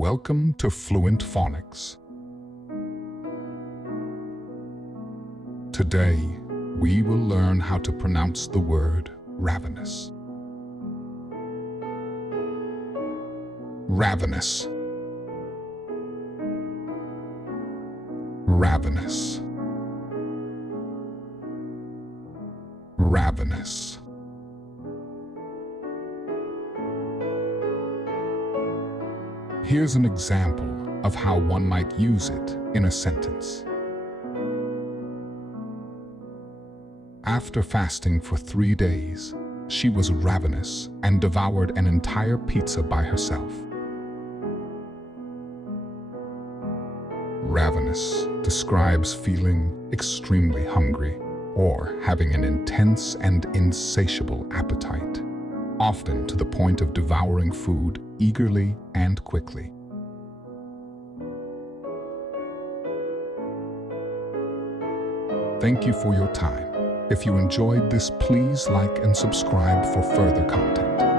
Welcome to Fluent Phonics. Today, we will learn how to pronounce the word ravenous. Ravenous. Ravenous. Ravenous. Here's an example of how one might use it in a sentence. After fasting for 3 days, she was ravenous and devoured an entire pizza by herself. Ravenous describes feeling extremely hungry or having an intense and insatiable appetite, often to the point of devouring food eagerly and quickly. Thank you for your time. If you enjoyed this, please like and subscribe for further content.